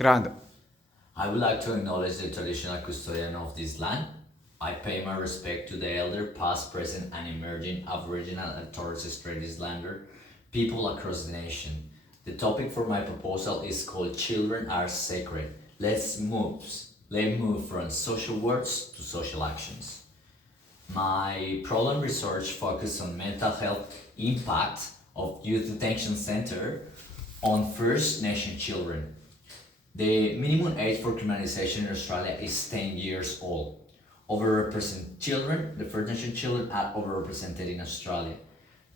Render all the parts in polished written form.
Grabando. I would like to acknowledge the traditional custodian of this land. I pay my respect to the elder, past, present, and emerging Aboriginal and Torres Strait Islander people across the nation. The topic for my proposal is called Children Are Sacred. Let's move from social words to social actions. My problem research focused on mental health impact of youth detention center on First Nation children. The minimum age for criminalization in Australia is 10 years old. Overrepresented children, the First Nation children, are overrepresented in Australia.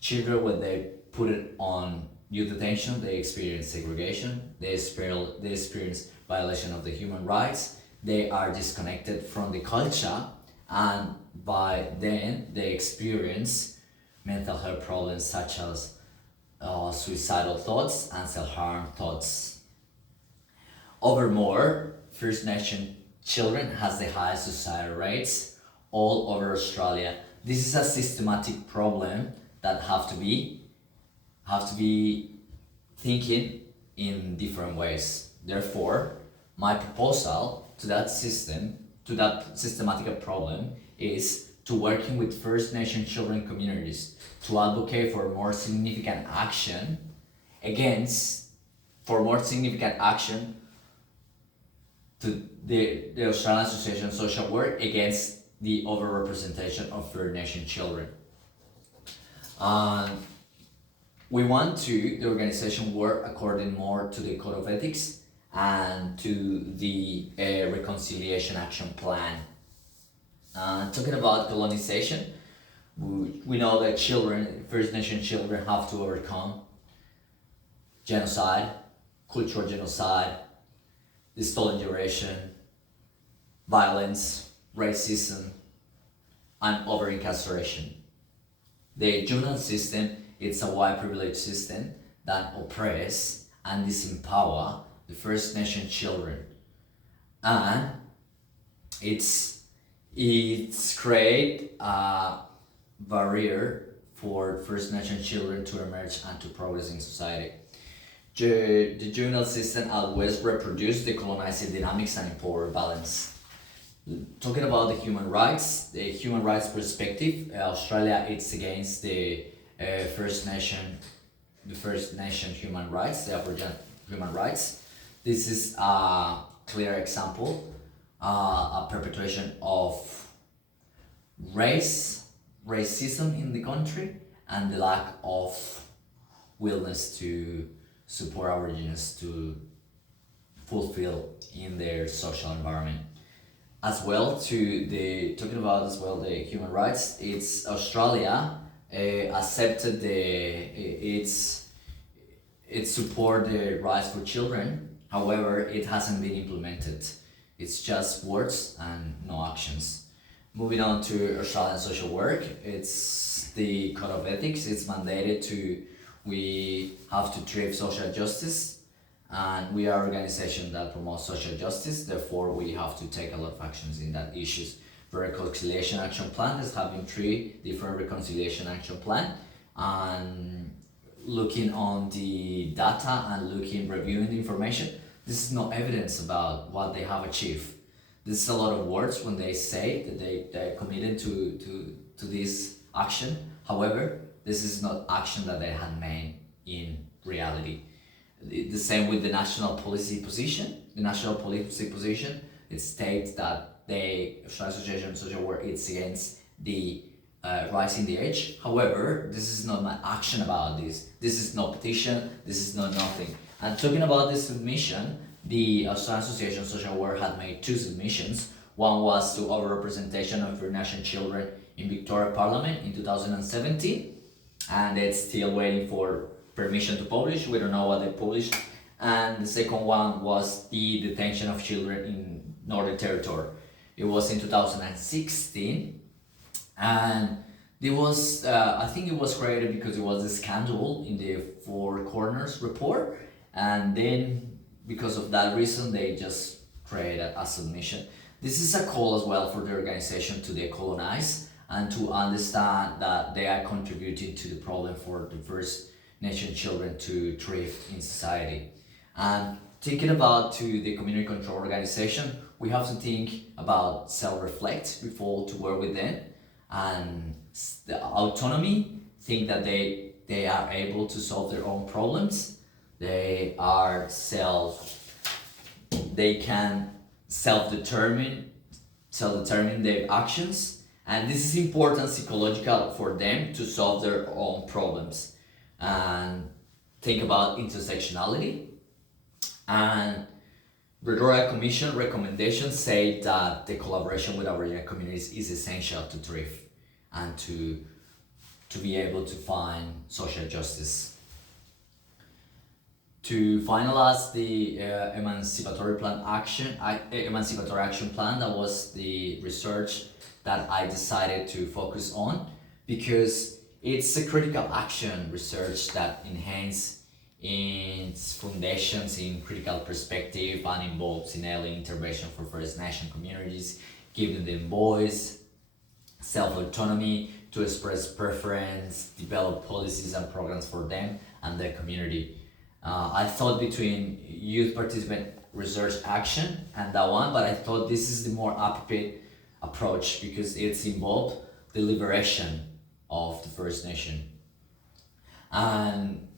Children, when they put it on youth detention, they experience segregation, they experience violation of the human rights, they are disconnected from the culture, and by then they experience mental health problems such as suicidal thoughts and self-harm thoughts. Overmore, First Nation children has the highest suicide rates all over Australia. This is a systematic problem that have to be thinking in different ways. Therefore, my proposal to that systematic problem, is to working with First Nation children communities to advocate for more significant action against for more significant action to the Australian Association of Social Work against the overrepresentation of First Nation children. Um, we want the organization work according more to the Code of Ethics and to the Reconciliation Action Plan. Talking about colonization, we know that First Nation children have to overcome genocide, cultural genocide, the stolen generation, violence, racism, and over incarceration. The juvenile system is a white privilege system that oppress and disempower the First Nation children, and it's create a barrier for First Nation children to emerge and to progress in society. The juvenile system always reproduce the colonizing dynamics and power balance. Talking about the human rights perspective, Australia it's against First Nation, the First Nation human rights, the Aboriginal human rights. This is a clear example, a perpetration of racism in the country, and the lack of willingness to support Aborigines to fulfill in their social environment. As well to the talking about as well the human rights, it's Australia accepted it support the rights for children. However, it hasn't been implemented. It's just words and no actions. Moving on to Australian social work, it's the Code of Ethics. It's mandated we have to drive social justice, and we are an organization that promotes social justice. Therefore, we have to take a lot of actions in that issues. The Reconciliation Action Plan is having 3 different Reconciliation Action Plan, and looking on the data and reviewing the information, this is no evidence about what they have achieved. This is a lot of words when they say that they're committed to this action. However, this is not action that they had made in reality. The same with the national policy position. The national policy position, it states that the Australian Association of Social Work is against the rising the age. However, this is not my action about this. This is no petition. This is not nothing. And talking about this submission, the Australian Association of Social Work had made 2 submissions. One was to overrepresentation of First Nation children in Victoria Parliament in 2017, and it's still waiting for permission to publish. We don't know what they published. And the second one was the detention of children in Northern Territory. It was in 2016, and it was I think it was created because it was a scandal in the Four Corners report, and then because of that reason they just created a submission. This is a call as well for the organization to decolonize and to understand that they are contributing to the problem for the First Nation children to thrive in society. And Thinking about to the community control organization, we have to think about self-reflect before to work with them, and the autonomy, think that they are able to solve their own problems. They are they can self-determine self-determine their actions, and this is important psychological for them to solve their own problems. And think about intersectionality, and the Royal Commission recommendations say that the collaboration with Aboriginal communities is essential to thrive and to be able to find social justice. To finalize the emancipatory action plan, that was the research that I decided to focus on, because it's a critical action research that enhance its foundations in critical perspective and involves in early intervention for First Nation communities, giving them voice, self-autonomy to express preference, develop policies and programs for them and their community. I thought between youth participant research action and that one, but I thought this is the more appropriate approach because it's involved the liberation of the First Nation. And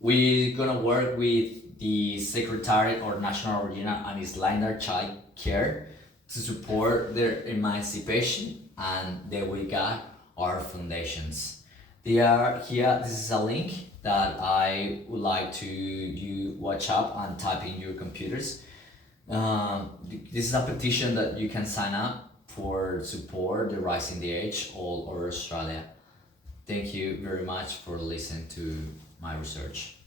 we're gonna work with the Secretariat or National Aboriginal and Islander Child Care to support their emancipation, and there we got our foundations. They are here. This is a link that I would like to you watch up and type in your computers. This is a petition that you can sign up for support the Rising the Age all over Australia. Thank you very much for listening to my research.